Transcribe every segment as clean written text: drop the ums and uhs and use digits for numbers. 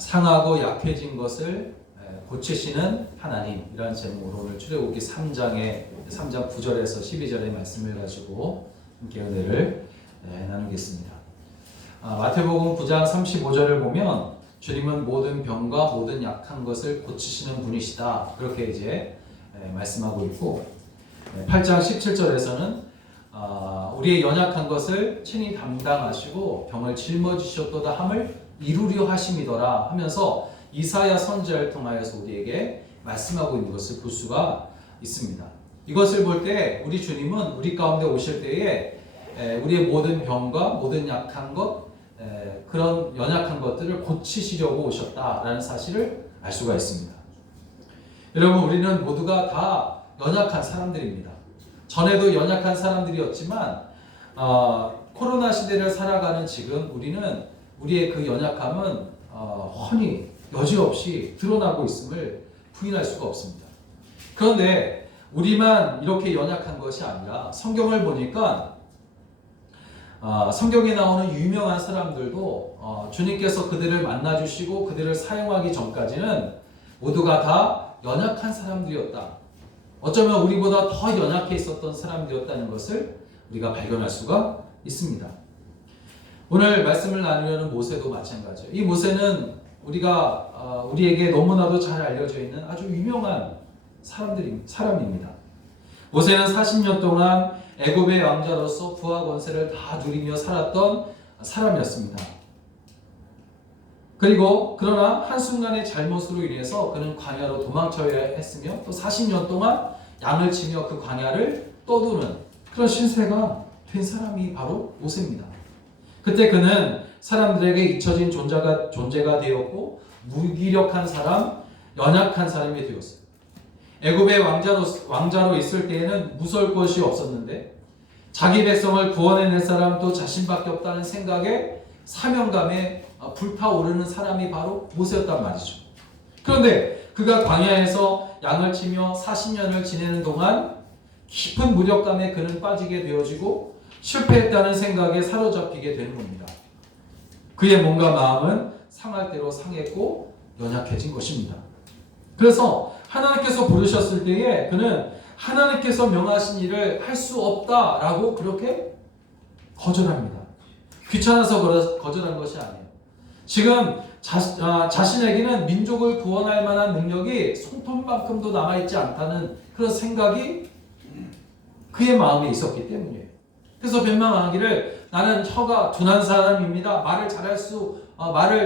상하고 약해진 것을 고치시는 하나님, 이런 제목으로 오늘 출애굽기 3장 9절에서 12절의 말씀을 가지고 함께 은혜를 나누겠습니다. 마태복음 9장 35절을 보면 주님은 모든 병과 모든 약한 것을 고치시는 분이시다, 그렇게 이제 말씀하고 있고, 8장 17절에서는 우리의 연약한 것을 친히 담당하시고 병을 짊어지셨도다 함을 이루려 하심이더라 하면서 이사야 선지자를 통하여서 우리에게 말씀하고 있는 것을 볼 수가 있습니다. 이것을 볼 때 우리 주님은 우리 가운데 오실 때에 우리의 모든 병과 모든 약한 것, 그런 연약한 것들을 고치시려고 오셨다라는 사실을 알 수가 있습니다. 여러분, 우리는 모두가 다 연약한 사람들입니다. 전에도 연약한 사람들이었지만 코로나 시대를 살아가는 지금 우리는 우리의 그 연약함은 훤히 여지없이 드러나고 있음을 부인할 수가 없습니다. 그런데 우리만 이렇게 연약한 것이 아니라 성경을 보니까 성경에 나오는 유명한 사람들도 주님께서 그들을 만나주시고 그들을 사용하기 전까지는 모두가 다 연약한 사람들이었다. 어쩌면 우리보다 더 연약해 있었던 사람들이었다는 것을 우리가 발견할 수가 있습니다. 오늘 말씀을 나누려는 모세도 마찬가지예요. 이 모세는 우리에게 너무나도 잘 알려져 있는 아주 유명한 사람입니다. 모세는 40년 동안 애굽의 왕자로서 부하 권세를 다 누리며 살았던 사람이었습니다. 그러나 한순간의 잘못으로 인해서 그는 광야로 도망쳐야 했으며 또 40년 동안 양을 치며 그 광야를 떠도는 그런 신세가 된 사람이 바로 모세입니다. 그때 그는 사람들에게 잊혀진 존재가 되었고 무기력한 사람, 연약한 사람이 되었어요. 애굽의 왕자로 있을 때에는 무서울 것이 없었는데 자기 백성을 구원해낼 사람도 자신밖에 없다는 생각에 사명감에 불타오르는 사람이 바로 모세였단 말이죠. 그런데 그가 광야에서 양을 치며 40년을 지내는 동안 깊은 무력감에 그는 빠지게 되어지고 실패했다는 생각에 사로잡히게 되는 겁니다. 그의 몸과 마음은 상할 대로 상했고 연약해진 것입니다. 그래서 하나님께서 부르셨을 때에 그는 하나님께서 명하신 일을 할 수 없다라고 그렇게 거절합니다. 귀찮아서 거절한 것이 아니에요. 지금 자신에게는 민족을 구원할 만한 능력이 손톱만큼도 남아있지 않다는 그런 생각이 그의 마음에 있었기 때문이에요. 그래서 변명하기를 나는 혀가 둔한 사람입니다. 말을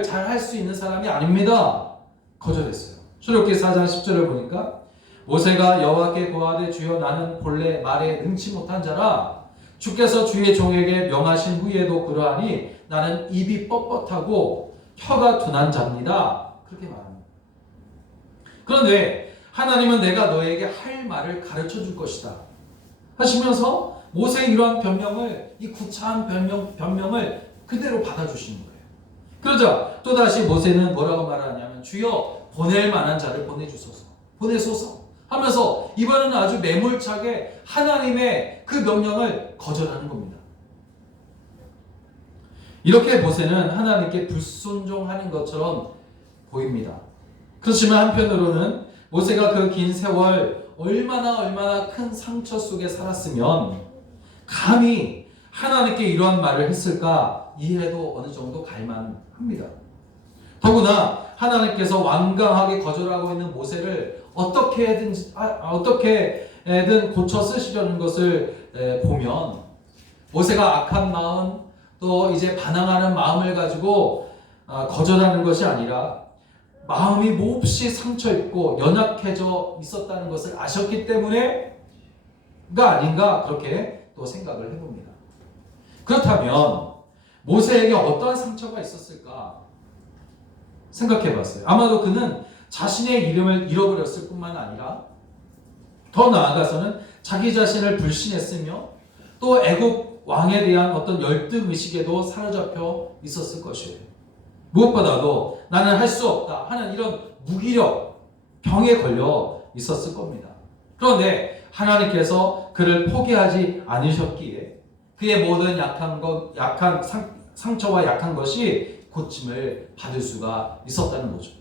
잘 할 수 있는 사람이 아닙니다. 거절했어요. 출애굽기 4장 10절을 보니까 모세가 여호와께 고하되 주여 나는 본래 말에 능치 못한 자라 주께서 주의 종에게 명하신 후에도 그러하니 나는 입이 뻣뻣하고 혀가 둔한 자입니다. 그렇게 말합니다. 그런데 하나님은 내가 너에게 할 말을 가르쳐 줄 것이다 하시면서 모세의 이러한 이 구차한 변명을 그대로 받아주시는 거예요. 그러자 또다시 모세는 뭐라고 말하냐면 주여 보낼 만한 자를 보내소서 하면서 이번에는 아주 매몰차게 하나님의 그 명령을 거절하는 겁니다. 이렇게 모세는 하나님께 불순종하는 것처럼 보입니다. 그렇지만 한편으로는 모세가 그 긴 세월 얼마나 큰 상처 속에 살았으면 감히 하나님께 이러한 말을 했을까 이해도 어느 정도 갈만합니다. 더구나 하나님께서 완강하게 거절하고 있는 모세를 어떻게든 고쳐 쓰시려는 것을 보면 모세가 악한 마음 또 이제 반항하는 마음을 가지고 거절하는 것이 아니라 마음이 몹시 상처 입고 연약해져 있었다는 것을 아셨기 때문에가 아닌가 그렇게 또 생각을 해봅니다. 그렇다면 모세에게 어떠한 상처가 있었을까 생각해봤어요. 아마도 그는 자신의 이름을 잃어버렸을 뿐만 아니라 더 나아가서는 자기 자신을 불신했으며 또 애굽 왕에 대한 어떤 열등의식에도 사로잡혀 있었을 것이에요. 무엇보다도 나는 할 수 없다 하는 이런 무기력, 병에 걸려 있었을 겁니다. 그런데 하나님께서 그를 포기하지 않으셨기에 그의 모든 상처와 약한 것이 고침을 받을 수가 있었다는 거죠.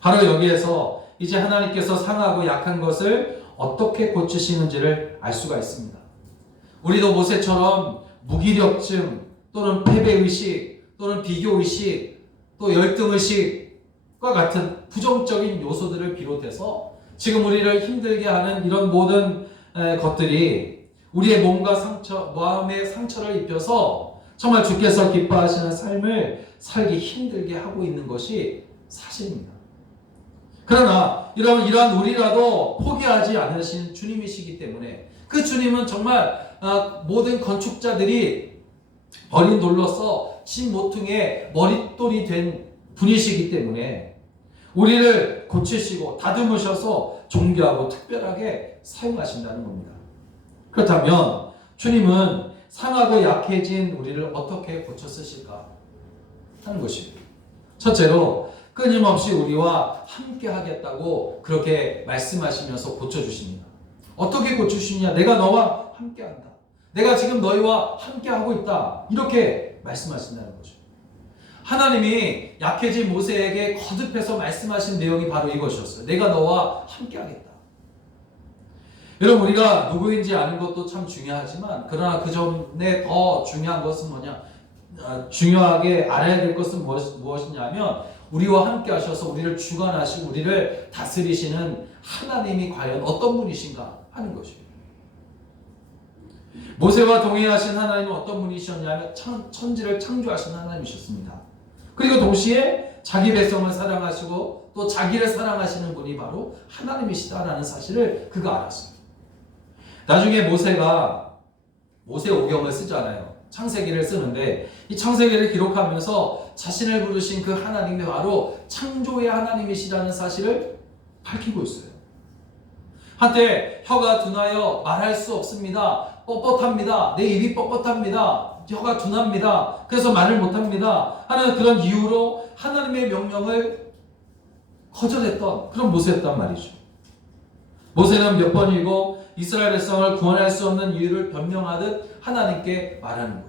바로 여기에서 이제 하나님께서 상하고 약한 것을 어떻게 고치시는지를 알 수가 있습니다. 우리도 모세처럼 무기력증 또는 패배의식 또는 비교의식 또 열등의식과 같은 부정적인 요소들을 비롯해서 지금 우리를 힘들게 하는 이런 모든 것들이 우리의 몸과 상처, 마음의 상처를 입혀서 정말 주께서 기뻐하시는 삶을 살기 힘들게 하고 있는 것이 사실입니다. 그러나 이러한 우리라도 포기하지 않으신 주님이시기 때문에 그 주님은 정말 모든 건축자들이 버린 돌로서 진 모퉁이에 머릿돌이 된 분이시기 때문에 우리를 고치시고 다듬으셔서 존귀하고 특별하게 사용하신다는 겁니다. 그렇다면 주님은 상하고 약해진 우리를 어떻게 고쳐 쓰실까 하는 것입니다. 첫째로 끊임없이 우리와 함께 하겠다고 그렇게 말씀하시면서 고쳐주십니다. 어떻게 고쳐주시냐? 내가 너와 함께 한다. 내가 지금 너희와 함께 하고 있다. 이렇게 말씀하신다는 거죠. 하나님이 약해진 모세에게 거듭해서 말씀하신 내용이 바로 이것이었어요. 내가 너와 함께 하겠다. 여러분, 우리가 누구인지 아는 것도 참 중요하지만 그러나 그 전에 더 중요한 것은 뭐냐? 중요하게 알아야 될 것은 무엇이냐면 우리와 함께 하셔서 우리를 주관하시고 우리를 다스리시는 하나님이 과연 어떤 분이신가 하는 것이에요. 모세와 동행하신 하나님은 어떤 분이셨냐면 천지를 창조하신 하나님이셨습니다. 그리고 동시에 자기 백성을 사랑하시고 또 자기를 사랑하시는 분이 바로 하나님이시다라는 사실을 그가 알았어요. 나중에 모세가 모세오경을 쓰잖아요. 창세기를 쓰는데 이 창세기를 기록하면서 자신을 부르신 그 하나님이 바로 창조의 하나님이시라는 사실을 밝히고 있어요. 한때 혀가 둔하여 말할 수 없습니다. 뻣뻣합니다. 내 입이 뻣뻣합니다. 혀가 둔합니다. 그래서 말을 못합니다. 하는 그런 이유로 하나님의 명령을 거절했던 그런 모세였단 말이죠. 모세는 몇 번이고 이스라엘 백성을 구원할 수 없는 이유를 변명하듯 하나님께 말하는 거예요.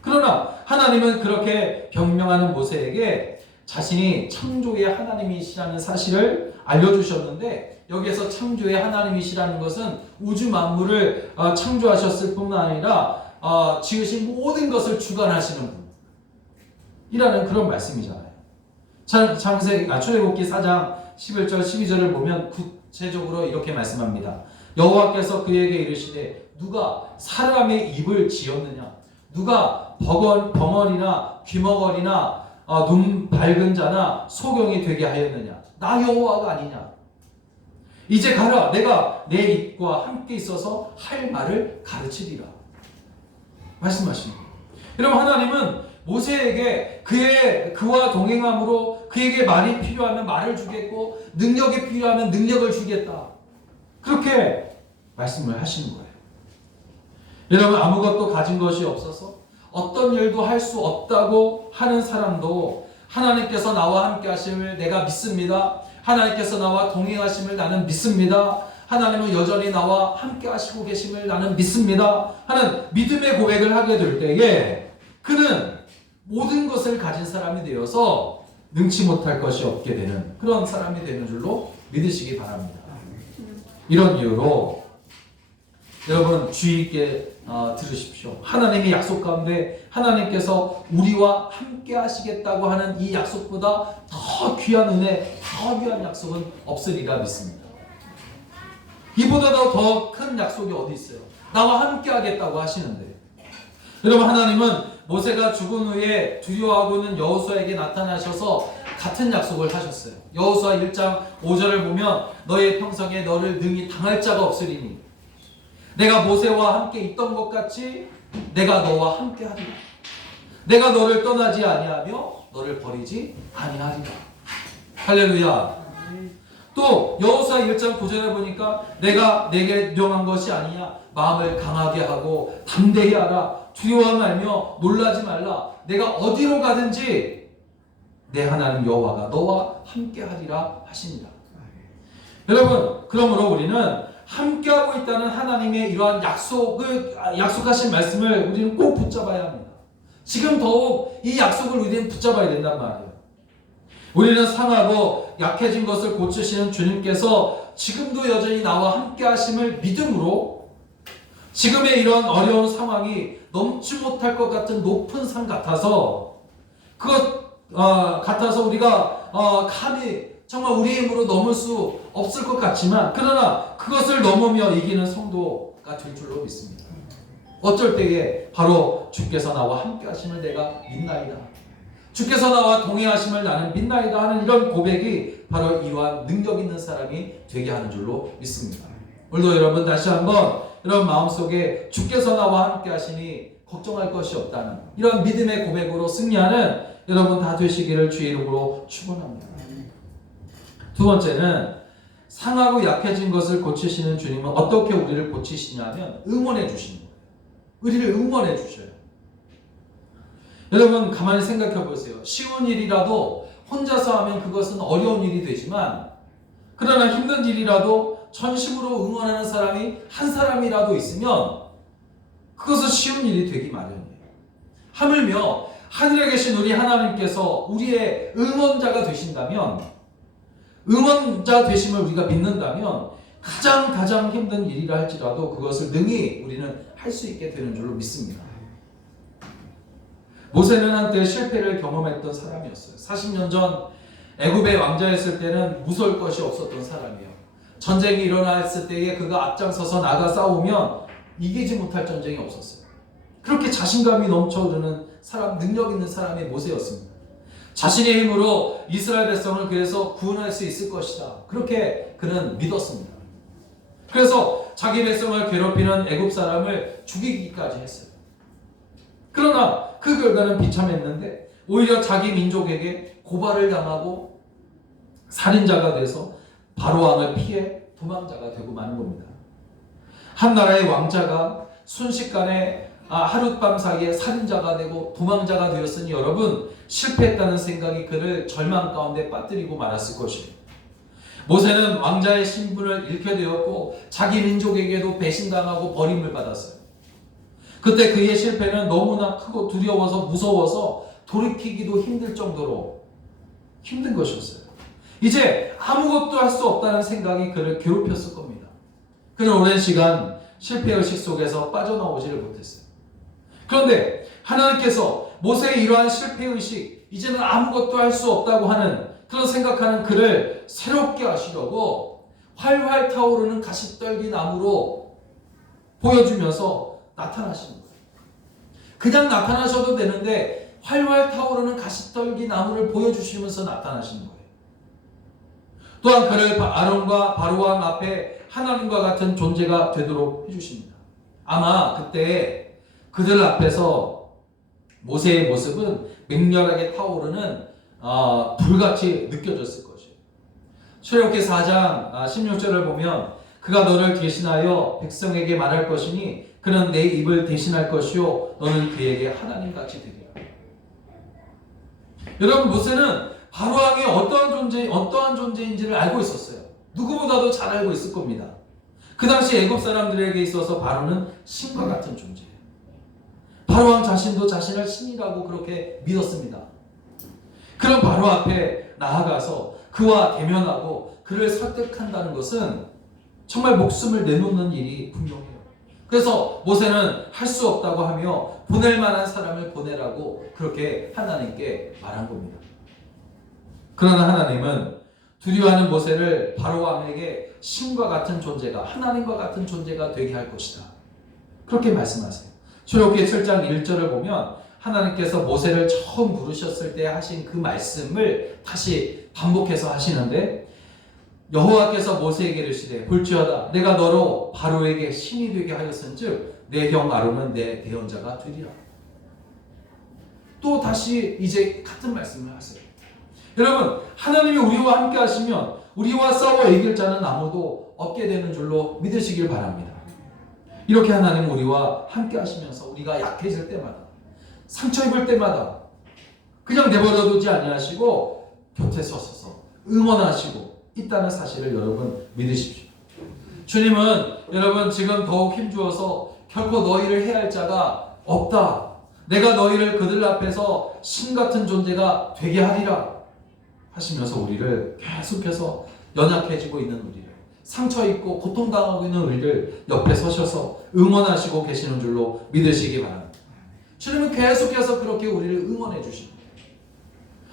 그러나 하나님은 그렇게 변명하는 모세에게 자신이 창조의 하나님이시라는 사실을 알려주셨는데 여기에서 창조의 하나님이시라는 것은 우주 만물을 창조하셨을 뿐만 아니라 지으신 모든 것을 주관하시는 분이라는 그런 말씀이잖아요. 출애굽기 4장 11절 12절을 보면 구체적으로 이렇게 말씀합니다. 여호와께서 그에게 이르시되 누가 사람의 입을 지었느냐? 누가 벙어리나 귀머거리나 눈 밝은 자나 소경이 되게 하였느냐? 나 여호와가 아니냐? 이제 가라. 내가 내 입과 함께 있어서 할 말을 가르치리라. 말씀하십니다. 여러분, 하나님은 모세에게 그와 동행함으로 그에게 말이 필요하면 말을 주겠고 능력이 필요하면 능력을 주겠다. 그렇게 말씀을 하시는 거예요. 여러분, 아무것도 가진 것이 없어서 어떤 일도 할 수 없다고 하는 사람도 하나님께서 나와 함께 하심을 내가 믿습니다. 하나님께서 나와 동행하심을 나는 믿습니다. 하나님은 여전히 나와 함께 하시고 계심을 나는 믿습니다. 하는 믿음의 고백을 하게 될 때에 그는 모든 것을 가진 사람이 되어서 능치 못할 것이 없게 되는 그런 사람이 되는 줄로 믿으시기 바랍니다. 이런 이유로 여러분 주의 있게 들으십시오. 하나님의 약속 가운데 하나님께서 우리와 함께 하시겠다고 하는 이 약속보다 더 귀한 은혜, 더 귀한 약속은 없으리라 믿습니다. 이보다 더 큰 약속이 어디 있어요? 나와 함께 하겠다고 하시는데 여러분, 하나님은 모세가 죽은 후에 두려워하고 있는 여호수아에게 나타나셔서 같은 약속을 하셨어요. 여호수아 1장 5절을 보면 너의 평생에 너를 능히 당할 자가 없으리니 내가 모세와 함께 있던 것 같이 내가 너와 함께 하리라. 내가 너를 떠나지 아니하며 너를 버리지 아니하리라. 할렐루야. 또 여호수아 1장 9절에 보니까 내가 내게 명한 것이 아니냐. 마음을 강하게 하고 담대히 하라. 두려워 말며 놀라지 말라. 내가 어디로 가든지 내 하나님 여호와가 너와 함께 하리라 하십니다. 여러분, 그러므로 우리는 함께하고 있다는 하나님의 이러한 약속하신 말씀을 우리는 꼭 붙잡아야 합니다. 지금 더욱 이 약속을 우리는 붙잡아야 된단 말이에요. 우리는 상하고 약해진 것을 고치시는 주님께서 지금도 여전히 나와 함께 하심을 믿음으로 지금의 이런 어려운 상황이 넘지 못할 것 같은 높은 산 같아서 같아서 우리가 감히 정말 우리의 힘으로 넘을 수 없을 것 같지만 그러나 그것을 넘으며 이기는 성도가 될 줄로 믿습니다. 어쩔 때에 바로 주께서 나와 함께 하심을 내가 믿나이다. 주께서 나와 동행하심을 나는 믿나이다 하는 이런 고백이 바로 이러한 능력 있는 사람이 되게 하는 줄로 믿습니다. 오늘도 여러분 다시 한번 이런 마음속에 주께서 나와 함께 하시니 걱정할 것이 없다는 이런 믿음의 고백으로 승리하는 여러분 다 되시기를 주의 이름으로 축원합니다. 두 번째는 상하고 약해진 것을 고치시는 주님은 어떻게 우리를 고치시냐면 응원해 주시는 거예요. 우리를 응원해 주셔요. 여러분 가만히 생각해 보세요. 쉬운 일이라도 혼자서 하면 그것은 어려운 일이 되지만 그러나 힘든 일이라도 전심으로 응원하는 사람이 한 사람이라도 있으면 그것은 쉬운 일이 되기 마련이에요. 하물며 하늘에 계신 우리 하나님께서 우리의 응원자가 되신다면 응원자 되심을 우리가 믿는다면 가장 힘든 일이라 할지라도 그것을 능히 우리는 할 수 있게 되는 줄로 믿습니다. 모세는 한때 실패를 경험했던 사람이었어요. 40년 전 애굽의 왕자였을 때는 무서울 것이 없었던 사람이에요. 전쟁이 일어났을 때에 그가 앞장서서 나가 싸우면 이기지 못할 전쟁이 없었어요. 그렇게 자신감이 넘쳐흐르는 사람, 능력 있는 사람이 모세였습니다. 자신의 힘으로 이스라엘 백성을 그래서 구원할 수 있을 것이다. 그렇게 그는 믿었습니다. 그래서 자기 백성을 괴롭히는 애굽 사람을 죽이기까지 했어요. 그러나 그 결과는 비참했는데 오히려 자기 민족에게 고발을 당하고 살인자가 돼서 바로 왕을 피해 도망자가 되고 마는 겁니다. 한 나라의 왕자가 순식간에 하룻밤 사이에 살인자가 되고 도망자가 되었으니 여러분 실패했다는 생각이 그를 절망 가운데 빠뜨리고 말았을 것이에요. 모세는 왕자의 신분을 잃게 되었고 자기 민족에게도 배신당하고 버림을 받았어요. 그때 그의 실패는 너무나 크고 두려워서 무서워서 돌이키기도 힘들 정도로 힘든 것이었어요. 이제 아무것도 할 수 없다는 생각이 그를 괴롭혔을 겁니다. 그는 오랜 시간 실패의식 속에서 빠져나오지를 못했어요. 그런데 하나님께서 모세의 이러한 실패의식, 이제는 아무것도 할 수 없다고 하는 그런 생각하는 그를 새롭게 하시려고 활활 타오르는 가시떨기 나무로 보여주면서 나타나시는 거예요. 그냥 나타나셔도 되는데 활활 타오르는 가시떨기 나무를 보여주시면서 나타나시는 거예요. 또한 그를 아론과 바로왕 앞에 하나님과 같은 존재가 되도록 해주십니다. 아마 그때 그들 앞에서 모세의 모습은 맹렬하게 타오르는 불같이 느껴졌을 것이에요. 출애굽기 4장 16절을 보면 그가 너를 대신하여 백성에게 말할 것이니 그는 내 입을 대신할 것이요 너는 그에게 하나님같이 되리라. 여러분 모세는 바로왕이 어떠한 존재인지를 알고 있었어요. 누구보다도 잘 알고 있을 겁니다. 그 당시 애굽 사람들에게 있어서 바로는 신과 같은 존재예요. 바로왕 자신도 자신을 신이라고 그렇게 믿었습니다. 그런 바로 앞에 나아가서 그와 대면하고 그를 설득한다는 것은 정말 목숨을 내놓는 일이 분명해요. 그래서 모세는 할 수 없다고 하며 보낼 만한 사람을 보내라고 그렇게 하나님께 말한 겁니다. 그러나 하나님은 두려워하는 모세를 바로왕에게 신과 같은 존재가 하나님과 같은 존재가 되게 할 것이다. 그렇게 말씀하세요. 출애굽기 7장 1절을 보면 하나님께서 모세를 처음 부르셨을 때 하신 그 말씀을 다시 반복해서 하시는데 여호와께서 모세에게 이르시되 볼지어다 내가 너로 바로에게 신이 되게 하였은즉 내 형 아론은 내 대언자가 되리라. 또 다시 이제 같은 말씀을 하세요. 여러분 하나님이 우리와 함께 하시면 우리와 싸워 이길 자는 아무도 없게 되는 줄로 믿으시길 바랍니다. 이렇게 하나님은 우리와 함께 하시면서 우리가 약해질 때마다 상처 입을 때마다 그냥 내버려 두지 아니하시고 곁에 서셔서 응원하시고 있다는 사실을 여러분 믿으십시오. 주님은 여러분 지금 더욱 힘주어서 결코 너희를 해할 자가 없다. 내가 너희를 그들 앞에서 신 같은 존재가 되게 하리라 하시면서 우리를 계속해서 연약해지고 있는 우리를, 상처 입고 고통당하고 있는 우리를 옆에 서셔서 응원하시고 계시는 줄로 믿으시기 바랍니다. 주님은 계속해서 그렇게 우리를 응원해 주십니다.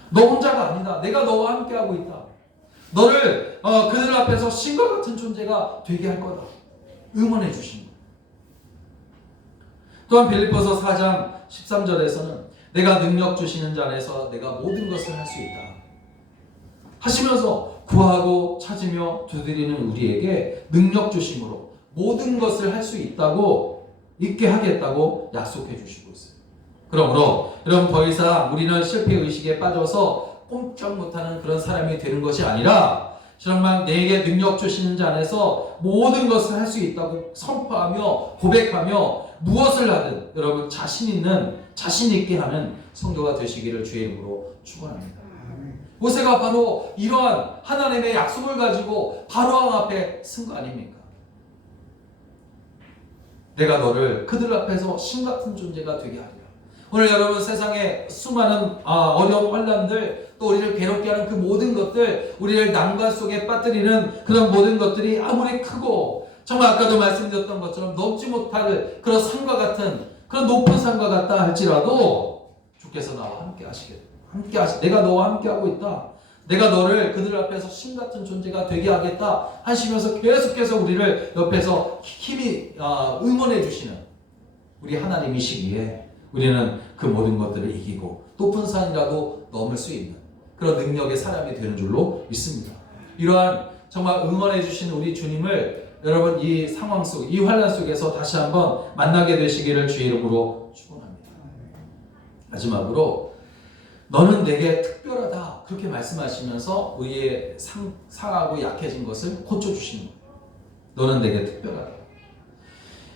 너 혼자가 아니다. 내가 너와 함께하고 있다. 너를 그들 앞에서 신과 같은 존재가 되게 할 거다. 응원해 주십니다. 또한 빌립보서 4장 13절에서는 내가 능력 주시는 자 안에서 내가 모든 것을 할 수 있다 하시면서 구하고 찾으며 두드리는 우리에게 능력 주심으로 모든 것을 할 수 있게 하겠다고 약속해 주시고 있어요. 그러므로 여러분, 더 이상 우리는 실패 의식에 빠져서 꼼짝 못하는 그런 사람이 되는 것이 아니라 정말 내게 능력 주시는 자 안에서 모든 것을 할 수 있다고 선포하며 고백하며 무엇을 하든 여러분 자신 있게 하는 성도가 되시기를 주의 이름으로 축원합니다. 모세가 바로 이러한 하나님의 약속을 가지고 바로왕 앞에 쓴 거 아닙니까? 내가 너를 그들 앞에서 신 같은 존재가 되게 하리라. 오늘 여러분, 세상에 수많은 어려운 환난들, 또 우리를 괴롭게 하는 그 모든 것들, 우리를 난관 속에 빠뜨리는 그런 모든 것들이 아무리 크고 정말 아까도 말씀드렸던 것처럼 넘지 못할 그런 산과 같은, 그런 높은 산과 같다 할지라도 주께서 나와 함께 내가 너와 함께하고 있다. 내가 너를 그들 앞에서 신 같은 존재가 되게 하겠다 하시면서 계속해서 우리를 옆에서 힘이 응원해 주시는 우리 하나님이시기에 우리는 그 모든 것들을 이기고 높은 산이라도 넘을 수 있는 그런 능력의 사람이 되는 줄로 믿습니다. 이러한 정말 응원해 주신 우리 주님을 여러분, 이 상황 속, 이 환난 속에서 다시 한번 만나게 되시기를 주의 이름으로 축원합니다. 마지막으로 너는 내게 특별하다 그렇게 말씀하시면서 우리의 상하고 약해진 것을 고쳐주시는 거예요. 너는 내게 특별하다.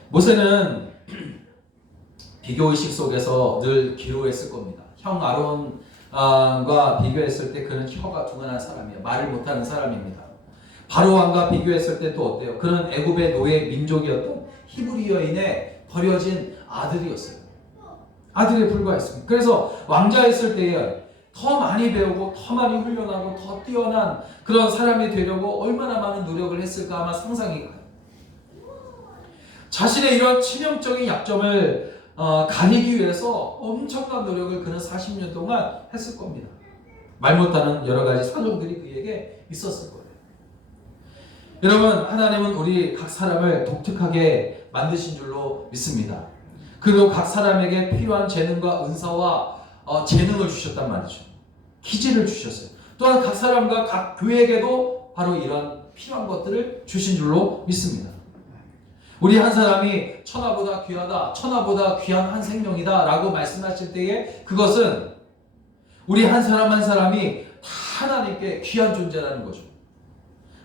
모세는 비교의식 속에서 늘 기로했을 겁니다. 형 아론과 비교했을 때 그는 혀가 둥근한 사람이에요. 말을 못하는 사람입니다. 바로왕과 비교했을 때 또 어때요? 그는 애굽의 노예 민족이었던 히브리 여인의 버려진 아들이었어요. 아들에 불과했습니다. 그래서 왕자였을 때에 더 많이 배우고 더 많이 훈련하고 더 뛰어난 그런 사람이 되려고 얼마나 많은 노력을 했을까 아마 상상이 가요. 자신의 이런 치명적인 약점을 가리기 위해서 엄청난 노력을 그는 40년 동안 했을 겁니다. 말 못하는 여러 가지 사정들이 그에게 있었을 거예요. 여러분, 하나님은 우리 각 사람을 독특하게 만드신 줄로 믿습니다. 그리고 각 사람에게 필요한 재능과 은사와 재능을 주셨단 말이죠. 기질을 주셨어요. 또한 각 사람과 각 교회에게도 바로 이런 필요한 것들을 주신 줄로 믿습니다. 우리 한 사람이 천하보다 귀하다, 천하보다 귀한 한 생명이다 라고 말씀하실 때에 그것은 우리 한 사람 한 사람이 다 하나님께 귀한 존재라는 거죠.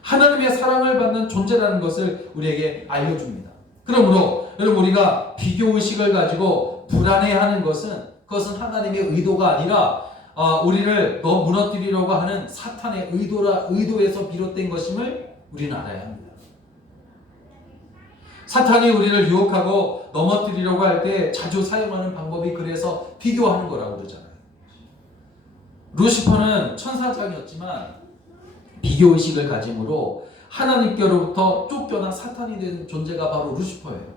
하나님의 사랑을 받는 존재라는 것을 우리에게 알려줍니다. 그러므로 여러분, 우리가 비교의식을 가지고 불안해하는 그것은 하나님의 의도가 아니라 우리를 무너뜨리려고 하는 사탄의 의도에서 비롯된 것임을 우리는 알아야 합니다. 사탄이 우리를 유혹하고 넘어뜨리려고 할 때 자주 사용하는 방법이 그래서 비교하는 거라고 그러잖아요. 루시퍼는 천사장이었지만 비교의식을 가짐으로 하나님께로부터 쫓겨난 사탄이 된 존재가 바로 루시퍼예요.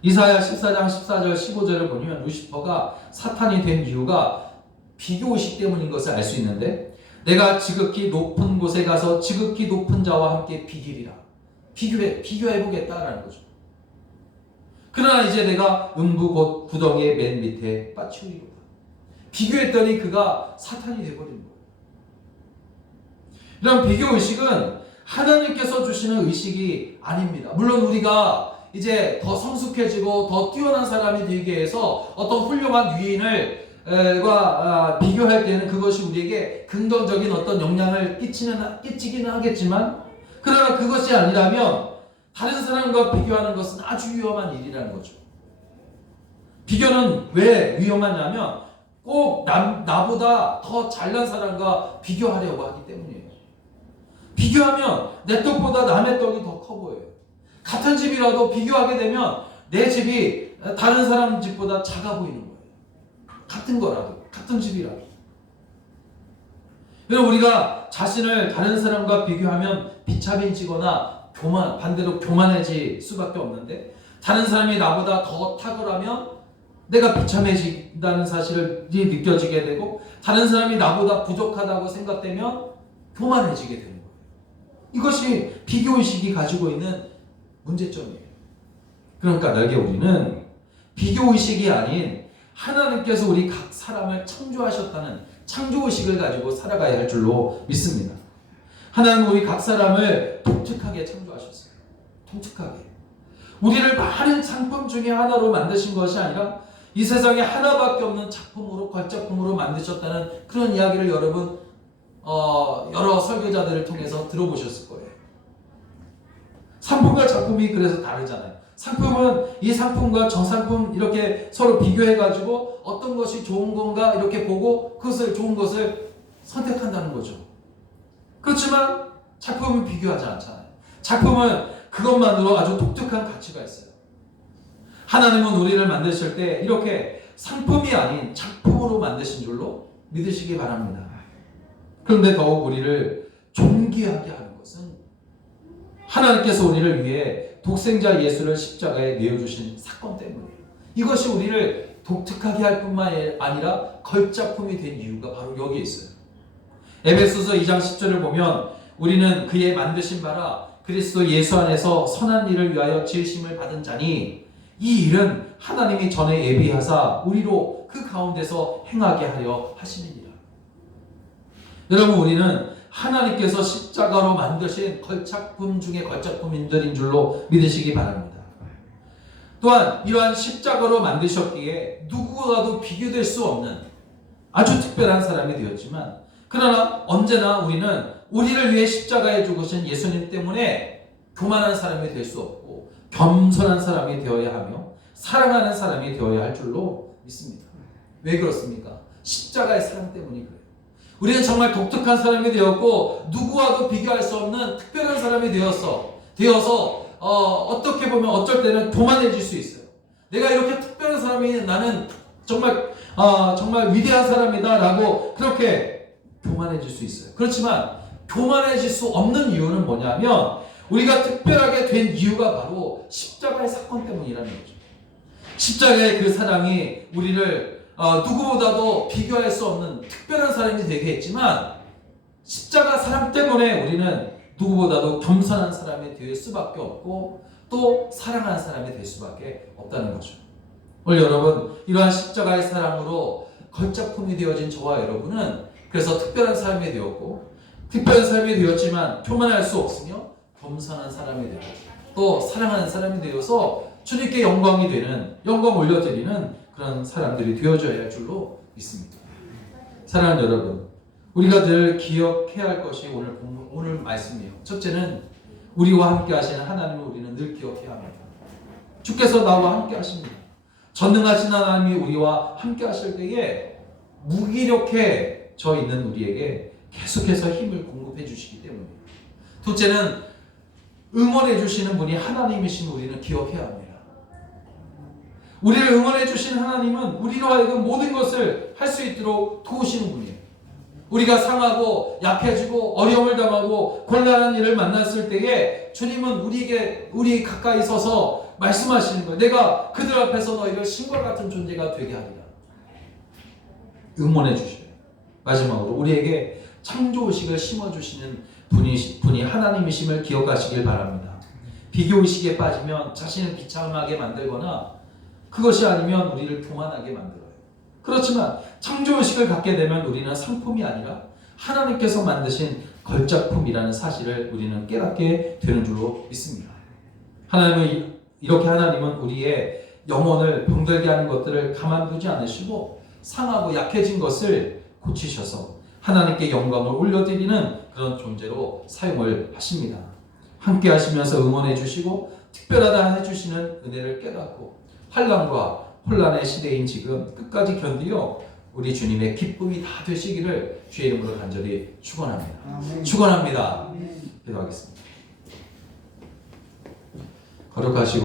이사야 14장 14절 15절을 보면 루시퍼가 사탄이 된 이유가 비교의식 때문인 것을 알 수 있는데, 내가 지극히 높은 곳에 가서 지극히 높은 자와 함께 비기리라. 비교해보겠다라는 거죠. 그러나 이제 내가 음부 곧 구덩이의 맨 밑에 빠치우리로다. 비교했더니 그가 사탄이 되어버린 거예요. 이런 비교의식은 하나님께서 주시는 의식이 아닙니다. 물론 우리가 이제 더 성숙해지고 더 뛰어난 사람이 되기 위해서 어떤 훌륭한 위인과 비교할 때는 그것이 우리에게 긍정적인 어떤 영향을 끼치기는 하겠지만, 그러나 그것이 아니라면 다른 사람과 비교하는 것은 아주 위험한 일이라는 거죠. 비교는 왜 위험하냐면 꼭 나보다 더 잘난 사람과 비교하려고 하기 때문이에요. 비교하면 내 떡보다 남의 떡이 더 커 보여요. 같은 집이라도 비교하게 되면 내 집이 다른 사람 집보다 작아 보이는 거예요. 같은 거라도, 같은 집이라도. 여러분, 우리가 자신을 다른 사람과 비교하면 비참해지거나 반대로 교만해질 수밖에 없는데, 다른 사람이 나보다 더 탁월하면 내가 비참해진다는 사실을 느껴지게 되고, 다른 사람이 나보다 부족하다고 생각되면 교만해지게 되는 거예요. 이것이 비교의식이 가지고 있는 문제점이에요. 그러니까 날개 우리는 비교의식이 아닌 하나님께서 우리 각 사람을 창조하셨다는 창조의식을 가지고 살아가야 할 줄로 믿습니다. 하나님은 우리 각 사람을 독특하게 창조하셨어요. 독특하게. 우리를 많은 상품 중에 하나로 만드신 것이 아니라 이 세상에 하나밖에 없는 작품으로, 걸작품으로 만드셨다는 그런 이야기를 여러분 여러 설교자들을 통해서 들어보셨을 거예요. 상품과 작품이 그래서 다르잖아요. 상품은 이 상품과 정상품 이렇게 서로 비교해가지고 어떤 것이 좋은 건가 이렇게 보고 그것을 좋은 것을 선택한다는 거죠. 그렇지만 작품은 비교하지 않잖아요. 작품은 그것만으로 아주 독특한 가치가 있어요. 하나님은 우리를 만드실 때 이렇게 상품이 아닌 작품으로 만드신 줄로 믿으시기 바랍니다. 그런데 더욱 우리를 존귀하게 하는 것은 하나님께서 우리를 위해 독생자 예수를 십자가에 내어주신 사건 때문이에요. 이것이 우리를 독특하게 할 뿐만 아니라 걸작품이 된 이유가 바로 여기에 있어요. 에베소서 2장 10절을 보면 우리는 그의 만드신 바라 그리스도 예수 안에서 선한 일을 위하여 지으심을 받은 자니 이 일은 하나님이 전에 예비하사 우리로 그 가운데서 행하게 하려 하시느니라. 여러분, 우리는 하나님께서 십자가로 만드신 걸작품 중에 걸작품인들인 줄로 믿으시기 바랍니다. 또한 이러한 십자가로 만드셨기에 누구와도 비교될 수 없는 아주 특별한 사람이 되었지만, 그러나 언제나 우리는 우리를 위해 십자가에 죽으신 예수님 때문에 교만한 사람이 될 수 없고 겸손한 사람이 되어야 하며 사랑하는 사람이 되어야 할 줄로 믿습니다. 왜 그렇습니까? 십자가의 사랑 때문이 그래요. 우리는 정말 독특한 사람이 되었고 누구와도 비교할 수 없는 특별한 사람이 되어서 어떻게 보면 어쩔 때는 교만해질 수 있어요. 내가 이렇게 특별한 사람이 나는 정말 위대한 사람이다라고 그렇게 교만해질 수 있어요. 그렇지만 교만해질 수 없는 이유는 뭐냐면 우리가 특별하게 된 이유가 바로 십자가의 사건 때문이라는 거죠. 십자가의 그 사랑이 우리를 누구보다도 비교할 수 없는 특별한 사람이 되게 했지만 십자가 사랑 때문에 우리는 누구보다도 겸손한 사람이 될 수밖에 없고 또 사랑하는 사람이 될 수밖에 없다는 거죠. 오늘 여러분, 이러한 십자가의 사랑으로 걸작품이 되어진 저와 여러분은 그래서 특별한 삶이 되었고 특별한 삶이 되었지만 교만할 수 없으며 겸손한 사람이 되고 또 사랑하는 사람이 되어서 주님께 영광 올려드리는 그런 사람들이 되어져야 할 줄로 믿습니다. 사랑하는 여러분, 우리가 늘 기억해야 할 것이 오늘 말씀이에요. 첫째는 우리와 함께 하시는 하나님을 우리는 늘 기억해야 합니다. 주께서 나와 함께 하십니다. 전능하신 하나님이 우리와 함께 하실 때에 무기력해져 있는 우리에게 계속해서 힘을 공급해 주시기 때문이에요. 둘째는 응원해 주시는 분이 하나님이신 우리는 기억해야 합니다. 우리를 응원해 주신 하나님은 우리로 하여금 모든 것을 할 수 있도록 도우시는 분이에요. 우리가 상하고 약해지고 어려움을 당하고 곤란한 일을 만났을 때에 주님은 우리 가까이 서서 말씀하시는 거예요. 내가 그들 앞에서 너희를 신과 같은 존재가 되게 하리라. 응원해 주셔요. 마지막으로 우리에게 창조의식을 심어주시는 분이 하나님이심을 기억하시길 바랍니다. 비교의식에 빠지면 자신을 비참하게 만들거나 그것이 아니면 우리를 교만하게 만들어요. 그렇지만 창조의식을 갖게 되면 우리는 상품이 아니라 하나님께서 만드신 걸작품이라는 사실을 우리는 깨닫게 되는 줄로 믿습니다. 하나님은 우리의 영혼을 병들게 하는 것들을 가만두지 않으시고 상하고 약해진 것을 고치셔서 하나님께 영광을 올려드리는 그런 존재로 사용을 하십니다. 함께 하시면서 응원해 주시고 특별하다 해주시는 은혜를 깨닫고 환난과 혼란의 시대인 지금 끝까지 견디어 우리 주님의 기쁨이 다 되시기를 주의 이름으로 간절히 축원합니다. 축원합니다. 기도하겠습니다. 거룩하시고